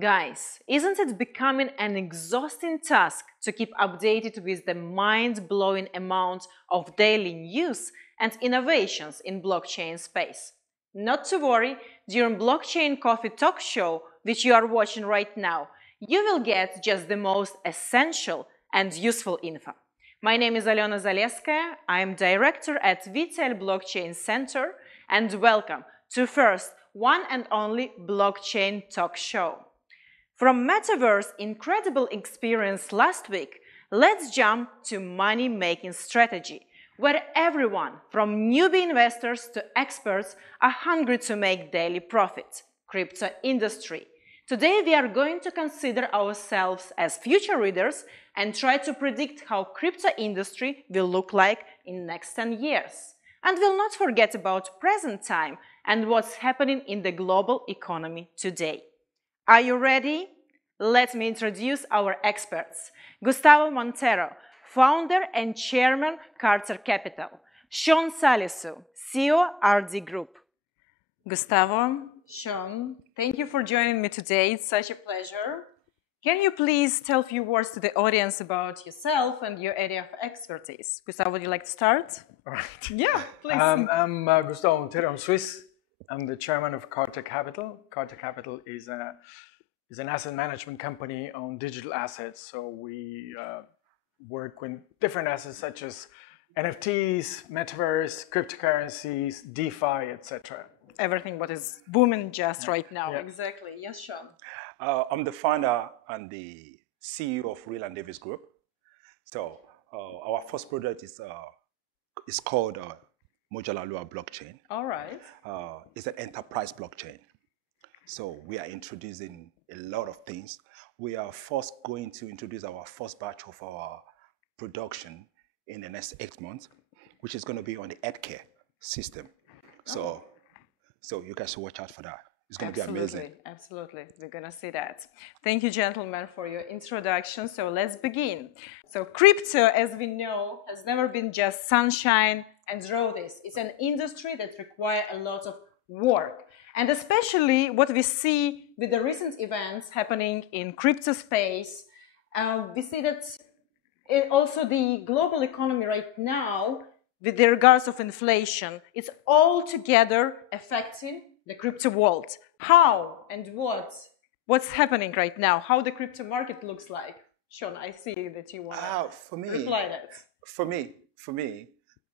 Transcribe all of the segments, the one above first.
Guys, isn't it becoming an exhausting task to keep updated with the mind-blowing amount of daily news and innovations in blockchain space? Not to worry, during Blockchain Coffee Talk Show, which you are watching right now, you will get just the most essential and useful info. My name is Alena Zaleskaya, I am director at WeTel Blockchain Center, and welcome to first one and only Blockchain Talk Show. From Metaverse incredible experience last week, let's jump to money-making strategy, where everyone, from newbie investors to experts, are hungry to make daily profit, crypto industry. Today we are going to consider ourselves as future readers and try to predict how crypto industry will look like in next 10 years. And we'll not forget about present time and what's happening in the global economy today. Are you ready? Let me introduce our experts. Gustavo Montero, founder and chairman Carter Capital. Sean Salisu, CEO RD Group. Gustavo, Sean, thank you for joining me today. It's such a pleasure. Can you please tell a few words to the audience about yourself and your area of expertise? Gustavo, would you like to start? All right. Yeah, please. I'm Gustavo Montero. I'm Swiss. I'm the chairman of Carter Capital. Carter Capital is an asset management company on digital assets. So we work with different assets such as NFTs, metaverse, cryptocurrencies, DeFi, etc. Everything what is booming just right now. Yeah. Exactly. Yes, Sean. I'm the founder and the CEO of Real and Davis Group. So our first product is called Modular Lua Blockchain. All right. It's an enterprise blockchain. So we are introducing a lot of things. We are first going to introduce our first batch of our production in the next 8 months, which is going to be on the healthcare system. So you guys should watch out for that. It's going to be amazing. Absolutely. We're going to see that. Thank you, gentlemen, for your introduction. So let's begin. So crypto, as we know, has never been just sunshine and roses. It's an industry that requires a lot of work. And especially what we see with the recent events happening in crypto space, we see that also the global economy right now, with the regards of inflation, it's all together affecting the crypto world. How and what's happening right now? How the crypto market looks like? Sean, I see that you want to reply that. For me,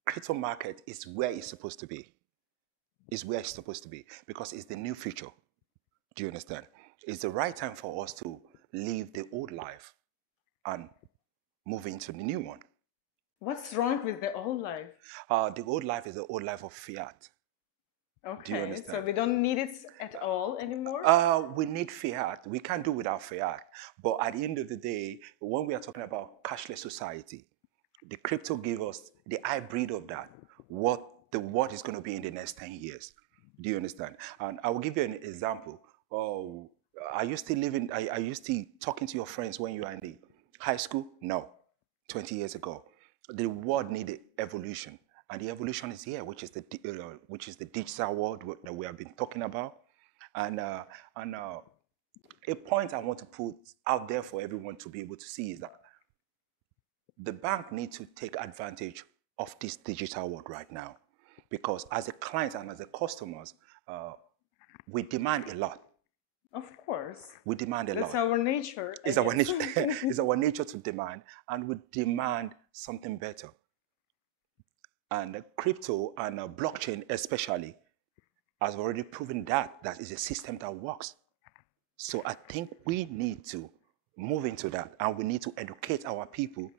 crypto market is where it's supposed to be. It's where it's supposed to be because it's the new future. Do you understand? It's the right time for us to leave the old life and move into the new one. What's wrong with the old life? The old life is the old life of fiat. Okay, do you understand? So we don't need it at all anymore? We need fiat. We can't do without fiat. But at the end of the day, when we are talking about cashless society, the crypto gives us the hybrid of that, what the world is going to be in the next 10 years. Do you understand? And I will give you an example. Are you still talking to your friends when you are in the high school? No, 20 years ago. The world needed evolution, and the evolution is here, which is the digital world that we have been talking about. And a point I want to put out there for everyone to be able to see is that the bank needs to take advantage of this digital world right now, because as a client and as a customers, we demand a lot. Of course. We demand a lot. That's our nature. It's our nature. It's our nature to demand, and we demand something better. And crypto and blockchain especially has already proven that is a system that works. So I think we need to move into that, and we need to educate our people.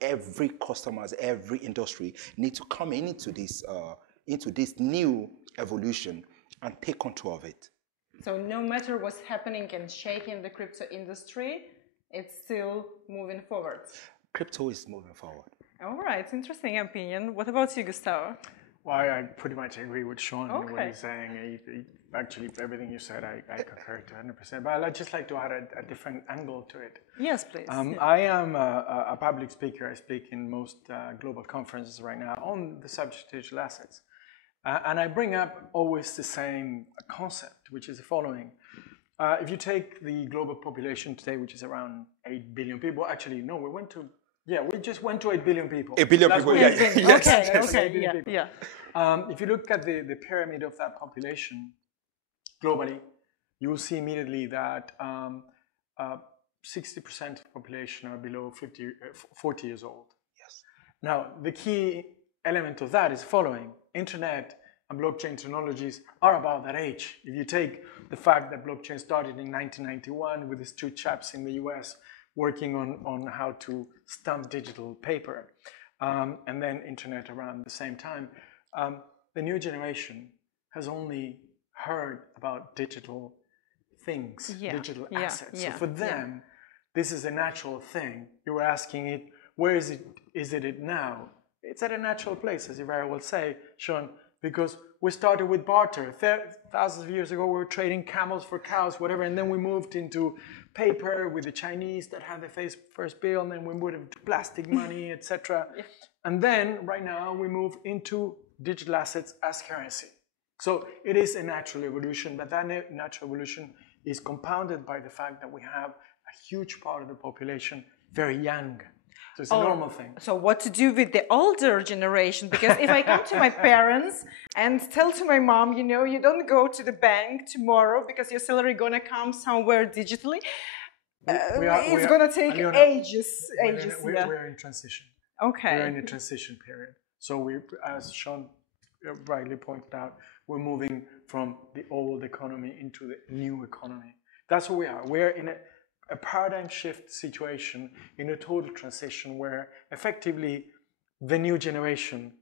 Every customers, every industry need to come into this new evolution and take control of it. So no matter what's happening and shaking the crypto industry, it's still moving forward. Crypto is moving forward. All right, interesting opinion. What about you, Gustavo? Well, I pretty much agree with Sean and what Okay. he's saying. Actually, everything you said, I concur to 100%. But I'd just like to add a different angle to it. Yes, please. I am a public speaker. I speak in most global conferences right now on the subject of digital assets. And I bring up always the same concept, which is the following. If you take the global population today, which is around 8 billion people, actually, no, we just went to 8 billion people. 8 billion people, yeah. Okay, Yes, okay, 8 billion yeah, people. yeah. If you look at the pyramid of that population globally, you will see immediately that 60% of the population are below 40 years old. Yes. Now, the key element of that is following. Internet and blockchain technologies are about that age. If you take the fact that blockchain started in 1991 with these two chaps in the US working on how to stamp digital paper, and then internet around the same time, the new generation has only heard about digital things, digital assets. So for them, this is a natural thing. You were asking it, where is it? Is it now? It's at a natural place, as you very well say, Sean, because we started with barter. Thousands of years ago, we were trading camels for cows, whatever, and then we moved into paper with the Chinese that had the first bill, and then we moved into plastic money, etc. And then, right now, we move into digital assets as currency. So it is a natural evolution, but that natural evolution is compounded by the fact that we have a huge part of the population very young. So it's a normal thing. So what to do with the older generation? Because if I come to my parents and tell to my mom, you know, you don't go to the bank tomorrow because your salary gonna come somewhere digitally, it's gonna take ages. We're in transition. Okay. We're in a transition period. So we, as Sean rightly pointed out, we're moving from the old economy into the new economy. That's what we are. We're in a paradigm shift situation, in a total transition where effectively the new generation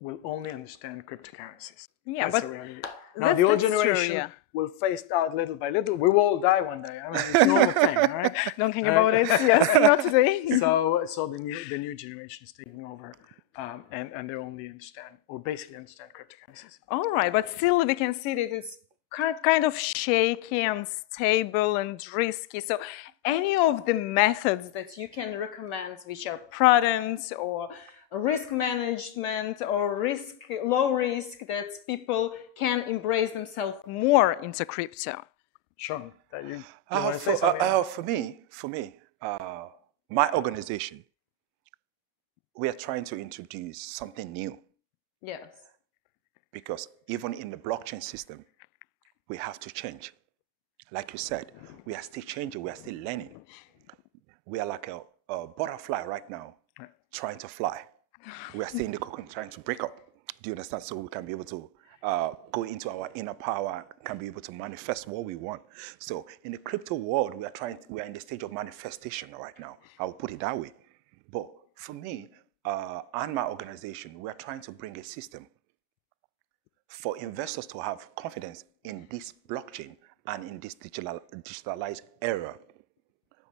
will only understand cryptocurrencies. Yeah, that's but the reality. Now the old generation will phase out little by little. We will all die one day. I mean, it's a normal thing, right? Don't think about it. Yes, not today. So the new generation is taking over, and they only understand, or basically understand, cryptocurrencies. All right, but still we can see that it's kind of shaky and stable and risky. So any of the methods that you can recommend which are prudent or risk management or low risk that people can embrace themselves more into crypto? Sean, that you for me, my organization, we are trying to introduce something new. Yes. Because even in the blockchain system, we have to change. Like you said, we are still changing, we are still learning. We are like a butterfly right now, trying to fly. We are still in the cocoon, trying to break up. Do you understand? So we can be able to go into our inner power, can be able to manifest what we want. So in the crypto world, we are in the stage of manifestation right now. I will put it that way. But for me and my organization, we are trying to bring a system for investors to have confidence in this blockchain and in this digitalized era.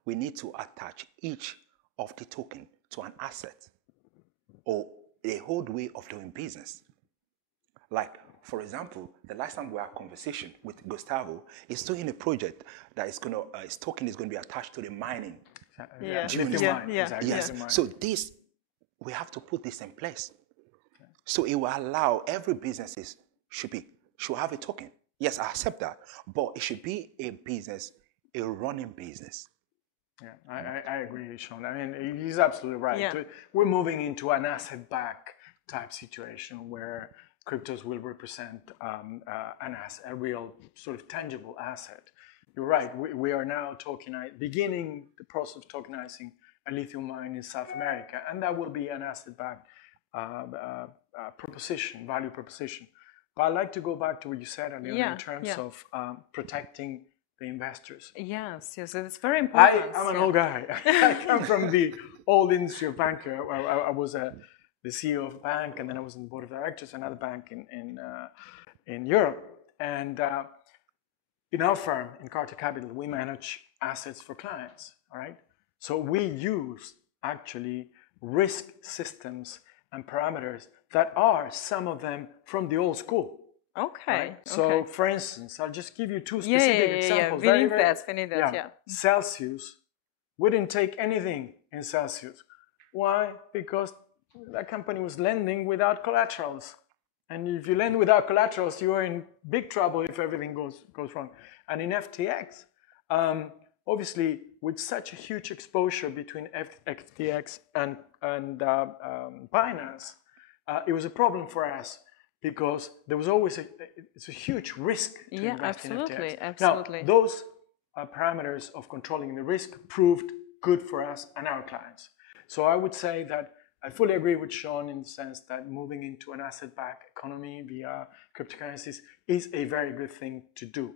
We need to attach each of the token to an asset or a whole way of doing business. Like, for example, the last time we had a conversation with Gustavo, he's doing a project that is his token is going to be attached to the mining. Yes. So we have to put this in place. So it will allow every business should have a token. Yes, I accept that, but it should be a running business. Yeah, I agree, Sean. I mean, he's absolutely right. Yeah. We're moving into an asset-backed type situation where cryptos will represent a real sort of tangible asset. You're right. We are now beginning the process of tokenizing a lithium mine in South America, and that will be an asset-backed value proposition. But I'd like to go back to what you said earlier in terms of protecting the investors. Yes, it's very important. I'm an old guy. I come from the old industry of banker. I was the CEO of a bank, and then I was in the board of directors of another bank in Europe. And in our firm, in Carter Capital, we manage assets for clients. All right. So we use actually risk systems and parameters that are some of them from the old school. Okay. Right? So, for instance, I'll just give you two specific examples. We need that. Celsius, we didn't take anything in Celsius. Why? Because that company was lending without collaterals. And if you lend without collaterals, you are in big trouble if everything goes wrong. And in FTX, obviously, with such a huge exposure between FTX and Binance, it was a problem for us because there was always it's a huge risk to invest in FTX. Absolutely. Now, those parameters of controlling the risk proved good for us and our clients. So I would say that I fully agree with Sean in the sense that moving into an asset-backed economy via cryptocurrencies is a very good thing to do.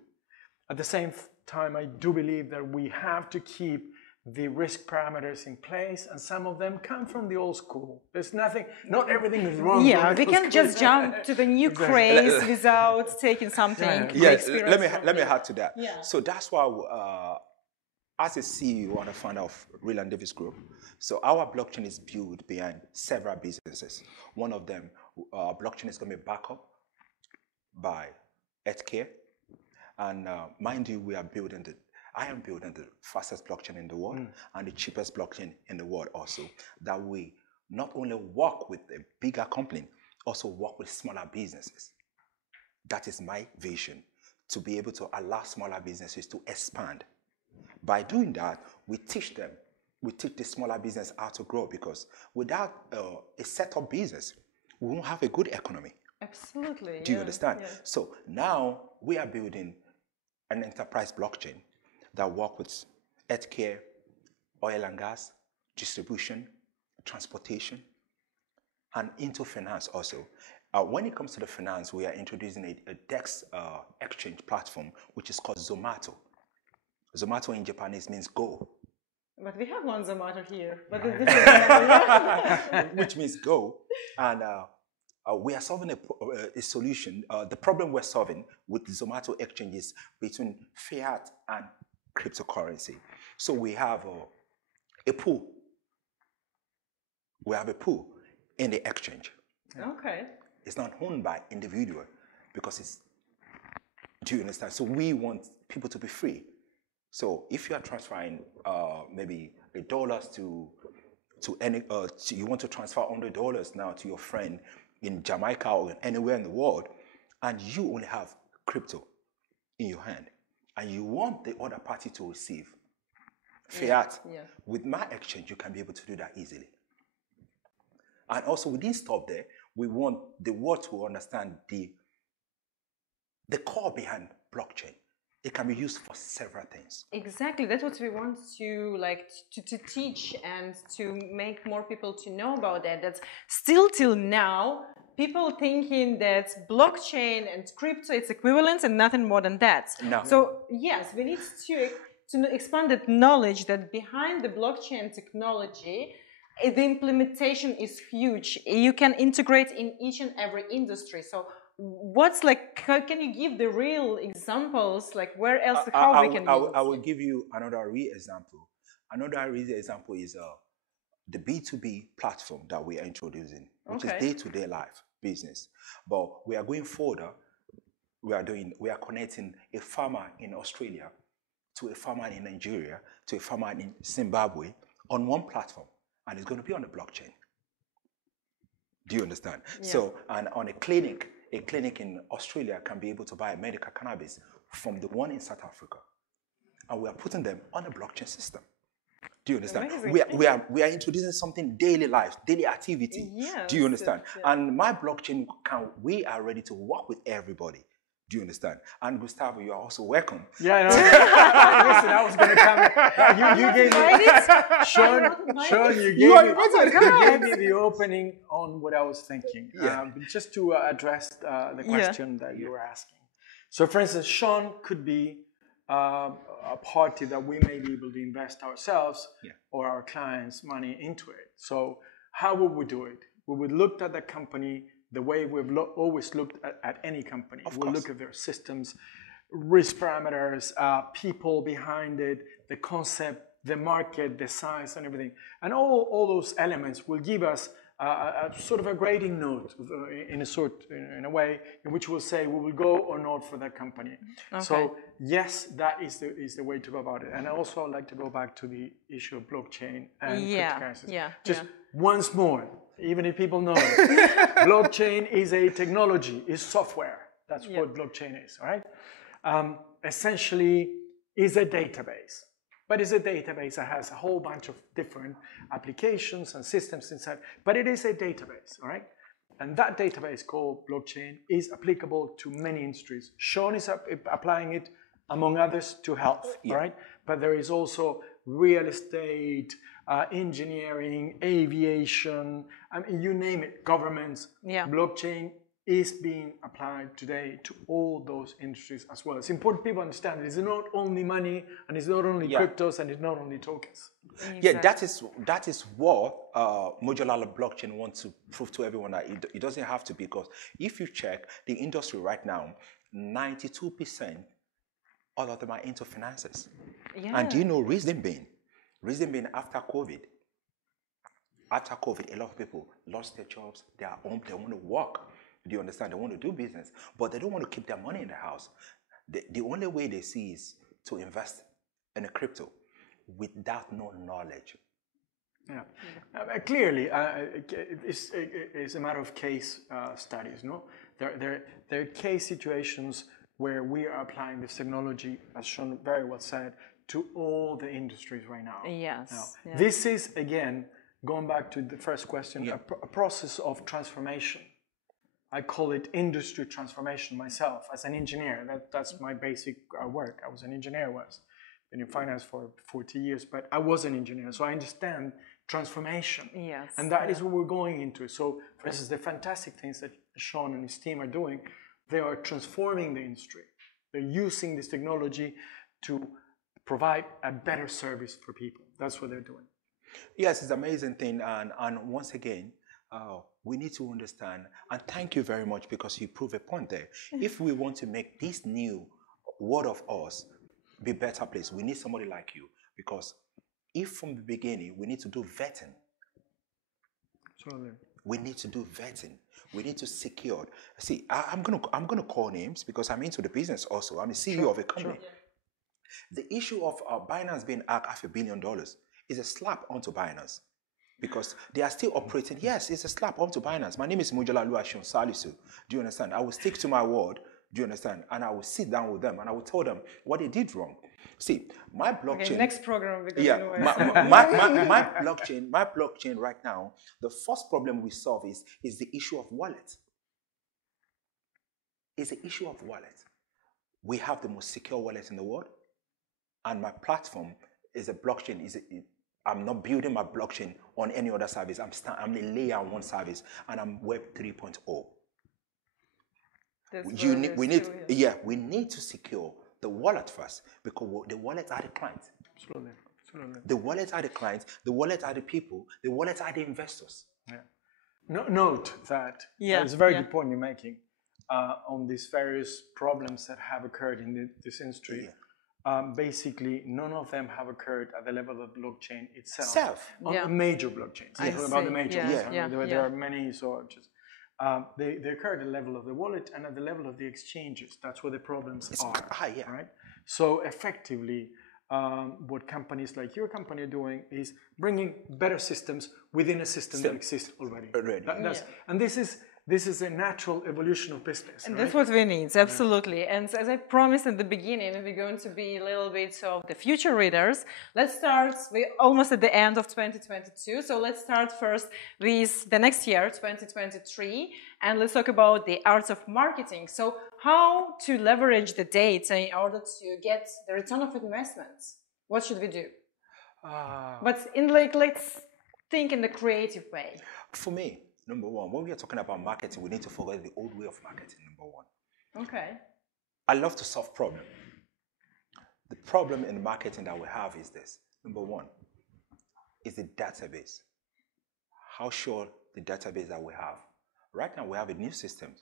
At the same time, I do believe that we have to keep the risk parameters in place, and some of them come from the old school. There's nothing, not everything is wrong. Yeah, we can't just jump to the new craze without taking something. Yes, let me add to that. Yeah. So that's why, as a CEO and a founder of Real and Davis Group, so our blockchain is built behind several businesses. One of them, blockchain is going to be backed up by healthcare, and mind you, I am building the fastest blockchain in the world and the cheapest blockchain in the world also, that we not only work with a bigger company, also work with smaller businesses. That is my vision, to be able to allow smaller businesses to expand. By doing that, we teach the smaller business how to grow, because without a set-up business, we won't have a good economy. Absolutely. Do you understand? Yeah. So now we are building an enterprise blockchain that works with healthcare, oil and gas, distribution, transportation, and into finance also. When it comes to the finance, we are introducing a DEX exchange platform, which is called Zomato. Zomato in Japanese means go. But we have one Zomato here. But this is which means go. And we are solving a solution. The problem we're solving with the Zomato exchanges between fiat and cryptocurrency. So we have a pool. We have a pool in the exchange. Okay. It's not owned by individual because it's, do you understand? So we want people to be free. So if you are transferring maybe $1 to any, you want to transfer $100 now to your friend in Jamaica or anywhere in the world, and you only have crypto in your hand, and you want the other party to receive fiat, with my exchange, you can be able to do that easily. And also, we didn't stop there. We want the world to understand the core behind blockchain. It can be used for several things. Exactly, that's what we want to teach and to make more people to know about that. That's still till now, people thinking that blockchain and crypto it's equivalent and nothing more than that. No. So yes, we need to expand that knowledge that behind the blockchain technology, the implementation is huge. You can integrate in each and every industry. So what's can you give the real examples, where else, how we can use it? I will give you another real example. Another real example is the B2B platform that we are introducing, which is day-to-day life business. But we are going further. We are connecting a farmer in Australia to a farmer in Nigeria to a farmer in Zimbabwe on one platform, and it's going to be on the blockchain. Do you understand? Yeah. So, and on a clinic in Australia can be able to buy medical cannabis from the one in South Africa, and we are putting them on a blockchain system. Do you understand? We are introducing something daily life, daily activity. Yes, do you understand? Yes. And my blockchain we are ready to work with everybody. Do you understand? And Gustavo, you are also welcome. Yeah, I know. Listen, I was going to come. You gave me, Sean, you gave me the opening on what I was thinking. Yeah. Just to address the question that you were asking. So, for instance, Sean could be a party that we may be able to invest ourselves or our clients' money into it. So, how would we do it? We would look at the company the way we've always looked at any company. We'll look at their systems, risk parameters, people behind it, the concept, the market, the size, and everything. And all those elements will give us a sort of a grading note in a way in which we'll say we will go or not for that company. Okay. So yes, that is the way to go about it. And also I'd like to go back to the issue of blockchain and cryptocurrencies. Just once more. even if people know it. Blockchain is a technology, is software. That's what blockchain is, right? Essentially, is a database. But it's a database that has a whole bunch of different applications and systems inside. But it is a database, all right? And that database called blockchain is applicable to many industries. Sean is applying it, among others, to health, all right? But there is also real estate, engineering, aviation, I mean, you name it, governments. Blockchain is being applied today to all those industries as well. It's important people understand it. It's not only money, and it's not only cryptos, and it's not only tokens. Exactly. Yeah, that is what modular blockchain wants to prove to everyone, that it doesn't have to be, because if you check the industry right now, 92% all of them are into finances. And do you know reason being? Reason being, after COVID, a lot of people lost their jobs, they are home, they want to work. Do you understand? They want to do business, but they don't want to keep their money in the house. The only way they see is to invest in a crypto without no knowledge. Yeah, clearly, it's a matter of case studies. No, there are case situations where we are applying this technology, as Sean very well said, to all the industries right now. Yes. Now, this is, again, going back to the first question, a process of transformation. I call it industry transformation myself as an engineer. That's my basic work. I was an engineer once. Been in finance for 40 years, but I was an engineer, so I understand transformation. Yes. And that is what we're going into. So, for instance, the fantastic things that Sean and his team are doing, they are transforming the industry. They're using this technology to provide a better service for people. That's what they're doing. Yes, it's an amazing thing. And once again, we need to understand, and thank you very much, because you prove a point there. If we want to make this new world of us be a better place, we need somebody like you, because if from the beginning we need to do vetting, we need to do vetting. We need to secure. See, I'm gonna call names because I'm into the business also. I'm a CEO of a company. The issue of Binance being hacked $500 million is a slap onto Binance, because they are still operating. Yes, it's a slap onto Binance. My name is Mujala Luashon Salisu. Do you understand? I will stick to my word. Do you understand? And I will sit down with them and I will tell them what they did wrong. See, my blockchain. Okay, next program. Because my blockchain right now, the first problem we solve is the issue of wallet. It's the issue of wallet. We have the most secure wallet in the world, and my platform is a blockchain. I'm not building my blockchain on any other service. I'm a layer one service, and I'm Web 3.0. We need to secure the wallet first, because the wallets are the clients. Absolutely. The wallets are the clients. The wallets are the people. The wallets are the investors. Note that it's a very good point you're making on these various problems that have occurred in this industry. Basically, none of them have occurred at the level of blockchain itself. On major blockchains. About the major ones. There are many, so just they occur at the level of the wallet and at the level of the exchanges. That's where the problems are. Right? So effectively, what companies like your company are doing is bringing better systems within a system that exists already. And this is a natural evolution of business. And that's what we need, absolutely. And as I promised at the beginning, we're going to be a little bit of the future readers. Let's start, we're almost at the end of 2022, so let's start first with the next year, 2023, and let's talk about the arts of marketing. So how to leverage the data in order to get the return of investments? What should we do? But let's think in the creative way. For me, number one, when we are talking about marketing, we need to forget the old way of marketing, number one. Okay. I love to solve problems. The problem in marketing that we have is this. Number one is the database. How sure the database that we have. Right now, we have a new system.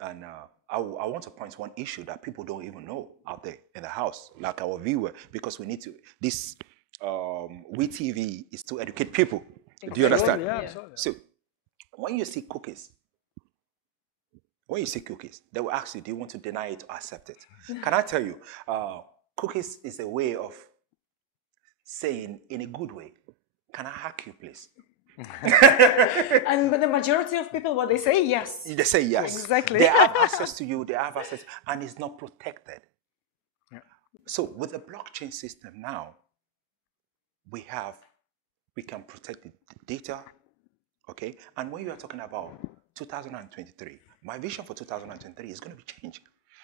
And I want to point one issue that people don't even know out there in the house, like our viewer, because we need to, this WeTV is to educate people. Exactly. Do you understand? Yeah, absolutely. So, when you see cookies, they will ask you, do you want to deny it or accept it? Can I tell you, cookies is a way of saying in a good way, can I hack you, please? And but the majority of people, what they say, yes. They say yes. Exactly. They have access to you, they have access, and it's not protected. Yeah. So with the blockchain system now, we can protect the data, okay? And when you are talking about 2023, my vision for 2023 is going to be changed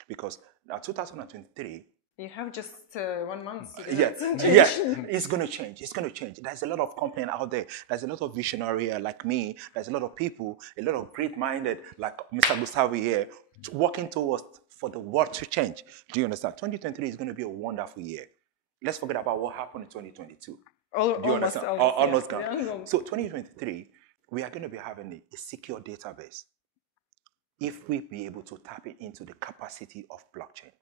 because now 2023. You have just 1 month. Yeah, it's going to change. It's going to change. There's a lot of company out there. There's a lot of visionary like me. There's a lot of people, a lot of great-minded like Mr. Gustavo here, working towards for the world to change. Do you understand? 2023 is going to be a wonderful year. Let's forget about what happened in 2022. Do you understand? Almost gone. Yeah. So 2023, we are going to be having a secure database if we be able to tap it into the capacity of blockchain.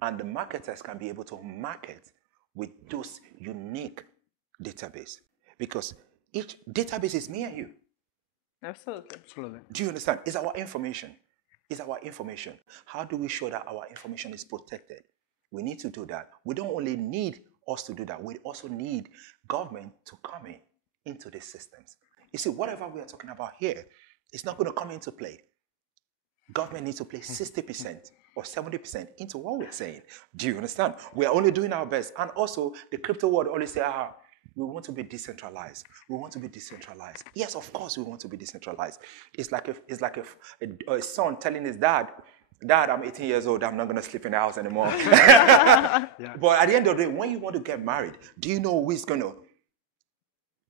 And the marketers can be able to market with those unique database because each database is me and you. Absolutely. Absolutely. Do you understand? It's our information. It's our information. How do we show that our information is protected? We need to do that. We don't only need us to do that. We also need government to come into these systems. You see, whatever we are talking about here, it's not going to come into play. Government needs to play 60% or 70% into what we're saying. Do you understand? We are only doing our best. And also, the crypto world always say, we want to be decentralized. We want to be decentralized. Yes, of course, we want to be decentralized. It's like a son telling his dad, Dad, I'm 18 years old. I'm not going to sleep in the house anymore. Yeah. But at the end of the day, when you want to get married, do you know who is going to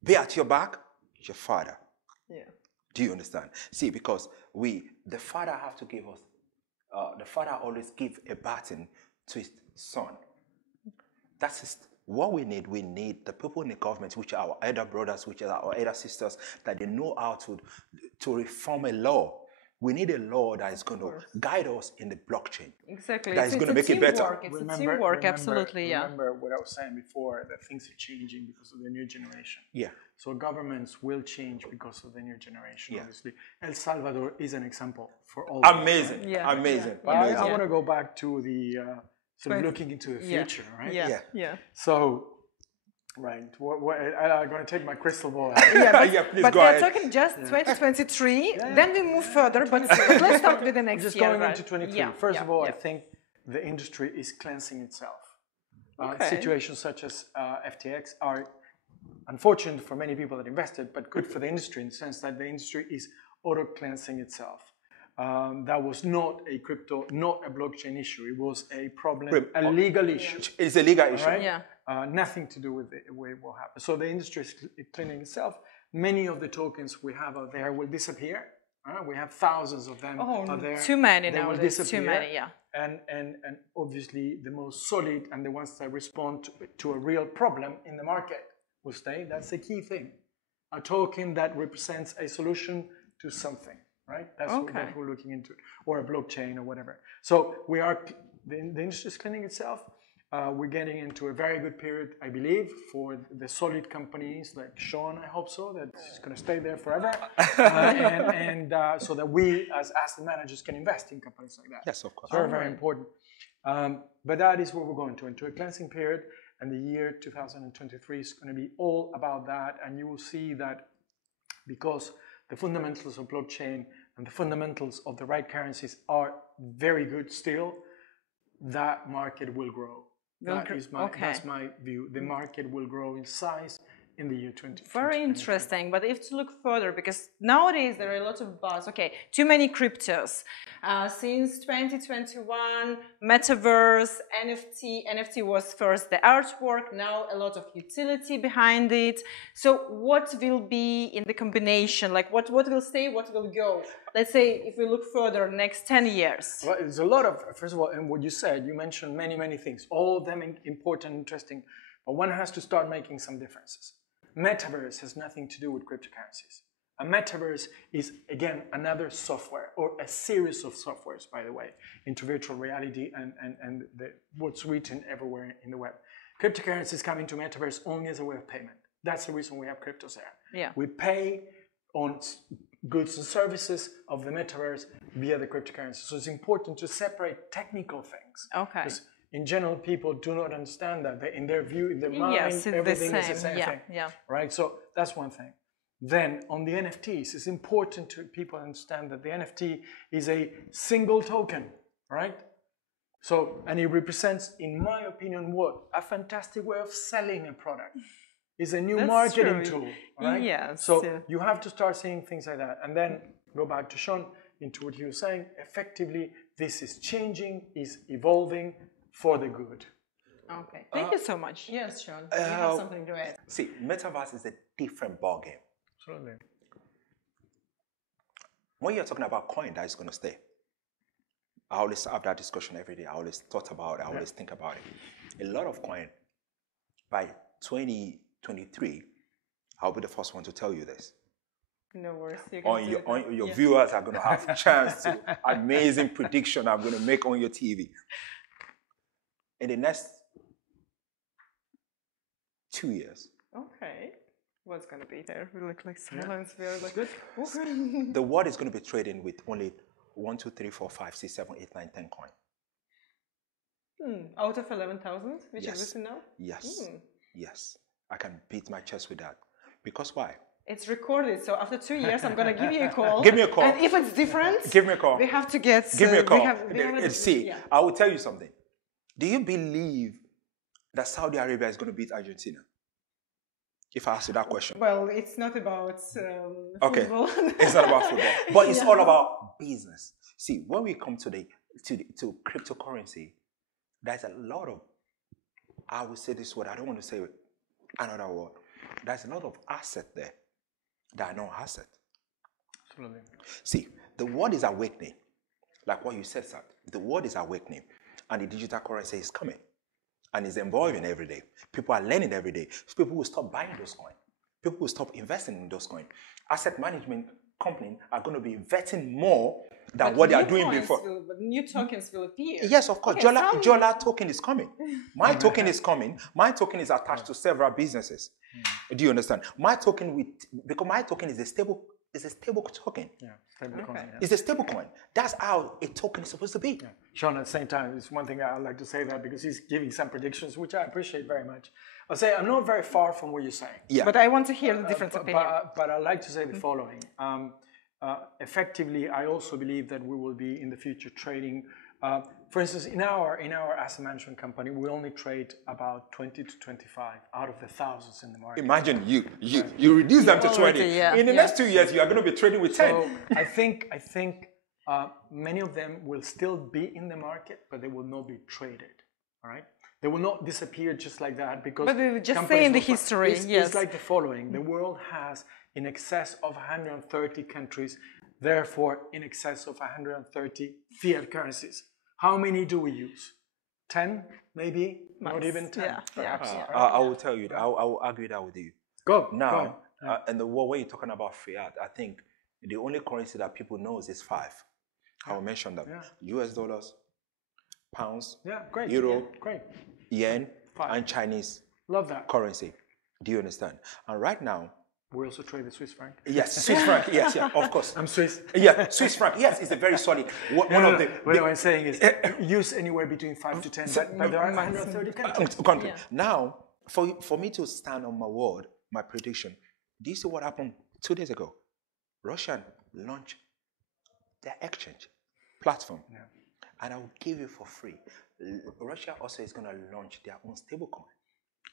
be at your back? Your father. Yeah. Do you understand? See, because the father have to give us, the father always give a baton to his son. That's what we need. We need the people in the government, which are our elder brothers, which are our elder sisters, that they know how to reform a law. We need a law that is going to guide us in the blockchain. Exactly. That is going to make it better. It's a teamwork, absolutely, yeah. Remember what I was saying before, that things are changing because of the new generation. Yeah. So governments will change because of the new generation, Yeah. obviously. El Salvador is an example for all Amazing. of us. Yeah. Amazing. But Amazing. I want to go back to the sort of looking into the future, right? Yeah. So, right, I'm going to take my crystal ball out. Yeah, please But go we are ahead. talking just 2023, then we move further, but let's start with the next Just year. going right? into 23. Yeah, First yeah, of all, yeah. I think the industry is cleansing itself. Okay. Situations such as FTX are unfortunate for many people that invested, but good for the industry in the sense that the industry is auto-cleansing itself. That was not a crypto, not a blockchain issue. It was a problem, a legal issue. It's a legal issue. Right? Yeah. Nothing to do with what happened. So the industry is cleaning itself. Many of the tokens we have out there will disappear. We have thousands of them out there. Too many They will nowadays. disappear. Too many, yeah. And obviously the most solid and the ones that respond to a real problem in the market will stay. That's the key thing. A token that represents a solution to something, right? That's what we're looking into, or a blockchain or whatever. So the industry is cleaning itself. We're getting into a very good period, I believe, for the solid companies like Sean. I hope so, that it's going to stay there forever. So that we as asset managers can invest in companies like that. Yes, of course. Very, very important. But that is what we're going to, into a cleansing period. And the year 2023 is going to be all about that. And you will see that because the fundamentals of blockchain and the fundamentals of the right currencies are very good still, that market will grow. That's my view. The market will grow in size in the year 2020. Very interesting. But if to look further, because nowadays there are a lot of buzz. Okay, too many cryptos. Since 2021, metaverse, NFT. NFT was first the artwork. Now a lot of utility behind it. So what will be in the combination? Like what will stay? What will go? Let's say if we look further, next 10 years. Well, there's a lot of, first of all, and what you said, you mentioned many, many things. All of them important, interesting. But one has to start making some differences. Metaverse has nothing to do with cryptocurrencies. A metaverse is, again, another software or a series of softwares, by the way, into virtual reality and what's written everywhere in the web. Cryptocurrencies come into metaverse only as a way of payment. That's the reason we have cryptos there. Yeah. We pay on goods and services of the metaverse via the cryptocurrency. So it's important to separate technical things. Okay. Because in general, people do not understand that. In their view, in their mind, Yes, it's everything the is the same. same thing. Yeah. Right? So that's one thing. Then on the NFTs, it's important to people understand that the NFT is a single token, right? So, and it represents, in my opinion, what? A fantastic way of selling a product. It's a new That's marketing true. tool, right? Yes. So you have to start seeing things like that. And then go back to Sean, into what he was saying. Effectively, this is changing, is evolving for the good. Okay. Thank you so much. Yes, Sean. You have something to add. See, metaverse is a different ballgame. Absolutely. When you're talking about coin, that is going to stay. I always have that discussion every day. I always thought about it. I always think about it. A lot of coin, by 2023, I'll be the first one to tell you this. No worries. On your viewers are going to have a chance to amazing prediction I'm going to make on your TV. In the next 2 years. Okay. What's going to be there? We look like silence. We're like, good. The world is going to be trading with only 1, 2, 3, 4, 5, 6, 7, 8, 9, 10 coin. Out of 11,000, which Yes. exists now? Yes. Yes. I can beat my chest with that. Because why? It's recorded, so after 2 years, I'm going to give you a call. Give me a call. And if it's different, Give me a call. we have to get... Give me a call. See, I will tell you something. Do you believe that Saudi Arabia is going to beat Argentina? If I ask you that question. Well, it's not about Okay. football. It's not about football. But it's all about business. See, when we come to cryptocurrency, there's a lot of, I will say this word, I don't want to say another word. There's a lot of asset there that are not asset. Absolutely. See, the world is awakening. Like what you said, sir. The world is awakening. And the digital currency is coming. And it's evolving every day. People are learning every day. People will stop buying those coins. People will stop investing in those coins. Asset management companies are going to be investing more than what they are doing before. New tokens will appear. Yes, of course. Okay, Jola token is coming. My token is coming. My token is attached to several businesses. Do you understand? My token because my token is a stable token. Yeah, stable coin. Yeah. It's a stable coin. That's how a token is supposed to be. Yeah. Sean, at the same time, it's one thing I'd like to say that because he's giving some predictions, which I appreciate very much. I'll say I'm not very far from what you're saying. Yeah. But I want to hear the different opinion. But I'd like to say the following. Effectively, I also believe that we will be in the future trading. For instance, in our asset management company, we only trade about 20 to 25 out of the thousands in the market. Imagine you reduce them to 20. In the next 2 years, you are going to be trading with 10. So I think many of them will still be in the market, but they will not be traded. All right, they will not disappear just like that because. But we just say in the history, it's like the following: the world has in excess of 130 countries, therefore in excess of 130 fiat currencies. How many do we use? 10, maybe? Max. Not even 10, perhaps. I will tell you, I will argue that with you. Go. Now, and the when you're talking about fiat, I think the only currency that people know is 5. I will mention them. Yeah. US dollars, pounds, great. euro, great. yen, 5. and Chinese Love that. currency. Do you understand? And right now, we also trade the Swiss franc. yes, Swiss franc, yes, of course. I'm Swiss. Yeah, Swiss franc, yes, it's a very solid. What I'm saying is use anywhere between 5 to 10, but there are 130 countries. Yeah. Now, for me to stand on my word, my prediction, do you see what happened 2 days ago? Russia launched their exchange platform, and I will give you for free. Russia also is going to launch their own stablecoin.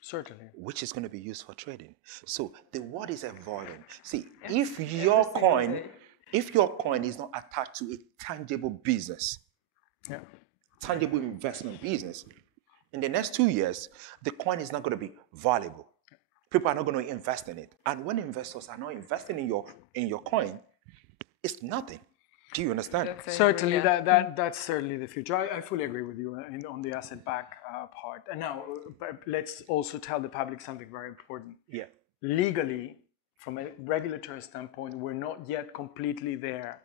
Certainly. Which is going to be used for trading. So the world is evolving. See, if your coin is not attached to a tangible business, tangible investment business, in the next 2 years, the coin is not going to be valuable. People are not going to invest in it. And when investors are not investing in your coin, it's nothing. Do you understand? Certainly, that's certainly the future. I fully agree with you on the asset back part. And now, let's also tell the public something very important. Yeah. Legally, from a regulatory standpoint, we're not yet completely there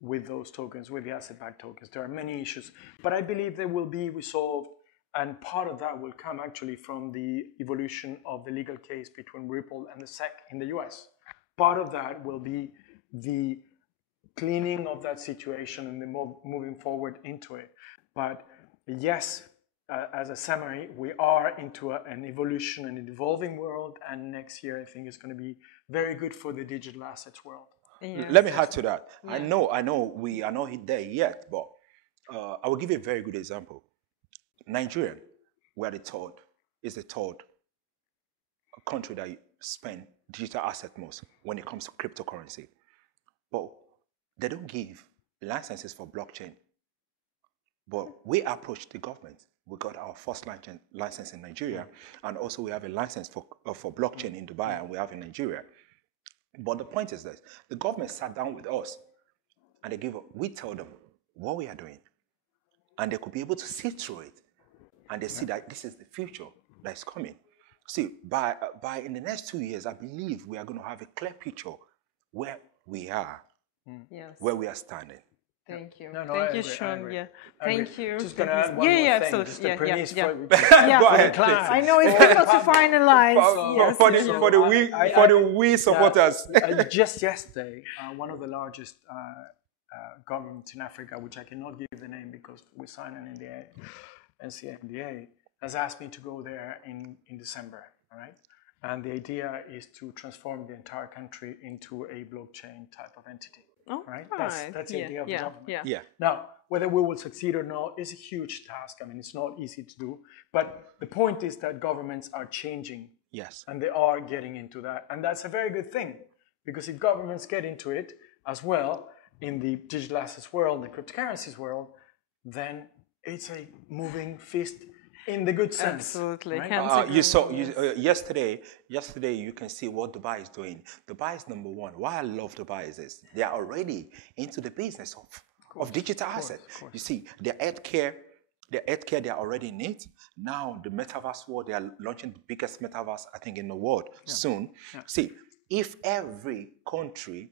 with those tokens, with the asset back tokens. There are many issues, but I believe they will be resolved. And part of that will come actually from the evolution of the legal case between Ripple and the SEC in the US. Part of that will be the cleaning of that situation and the moving forward into it. But yes, as a summary, we are into an evolution and an evolving world, and next year I think is going to be very good for the digital assets world. Yes. Let me add to that. Yeah. I know we are not there yet, but I will give you a very good example. Nigeria, we are the third country that spend digital asset most when it comes to cryptocurrency. But they don't give licenses for blockchain. But we approached the government. We got our first license in Nigeria, and also we have a license for blockchain in Dubai, and we have in Nigeria. But the point is this: the government sat down with us, and we tell them what we are doing, and they could be able to see through it, and they see that this is the future that is coming. See, by in the next 2 years, I believe we are going to have a clear picture where we are, where we are standing. Thank you. No, Thank you, Sean. Yeah. Thank you. Just going to add one more thing. Absolutely. Just the premise yeah. for Go ahead, class. I know it's difficult to finalize. For the we supporters. Just yesterday, one of the largest governments in Africa, which I cannot give the name because we signed an NDA, has asked me to go there in December. All right, and the idea is to transform the entire country into a blockchain type of entity. Oh, right? That's the idea of the government. Yeah. Now, whether we will succeed or not is a huge task. I mean, it's not easy to do. But the point is that governments are changing. Yes. And they are getting into that. And that's a very good thing. Because if governments get into it as well, in the digital assets world, the cryptocurrencies world, then it's a moving feast in the good sense. Absolutely. Right? Yesterday you can see what Dubai is doing. Dubai is number one. Why I love Dubai is this: they are already into the business of digital assets. You see, the healthcare, they are already in it. Now the metaverse world, they are launching the biggest metaverse I think in the world soon. Yeah. See, if every country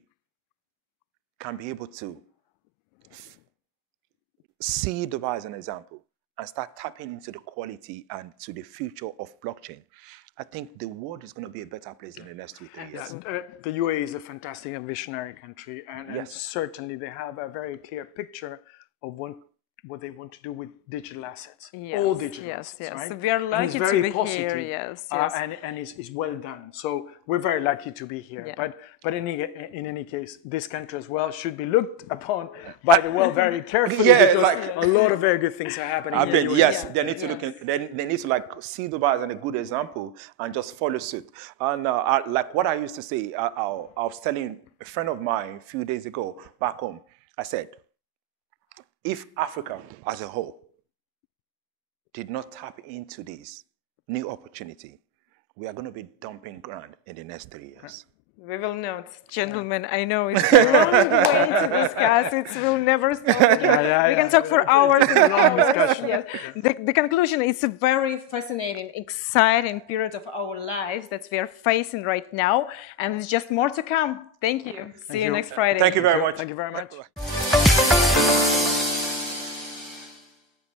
can be able to see Dubai as an example and start tapping into the quality and to the future of blockchain, I think the world is going to be a better place in the next 2-3 years. The UAE is a fantastic and visionary country, and certainly they have a very clear picture of what they want to do with digital assets. All digital assets, right? So we are lucky to be here, and it's well done. So we're very lucky to be here. Yeah. But in any case, this country as well should be looked upon by the world very carefully because a lot of very good things are happening. They need to look. They need to see Dubai as a good example and just follow suit. And like what I used to say, I was telling a friend of mine a few days ago back home. I said, if Africa as a whole did not tap into this new opportunity, we are going to be dumping ground in the next 3 years. We will not. Gentlemen, I know it's a long way to discuss. It will never stop. We can talk for hours and hours. Yes. The conclusion is a very fascinating, exciting period of our lives that we are facing right now. And there's just more to come. Thank you. See you next Friday. Thank you very much. Thank you very much.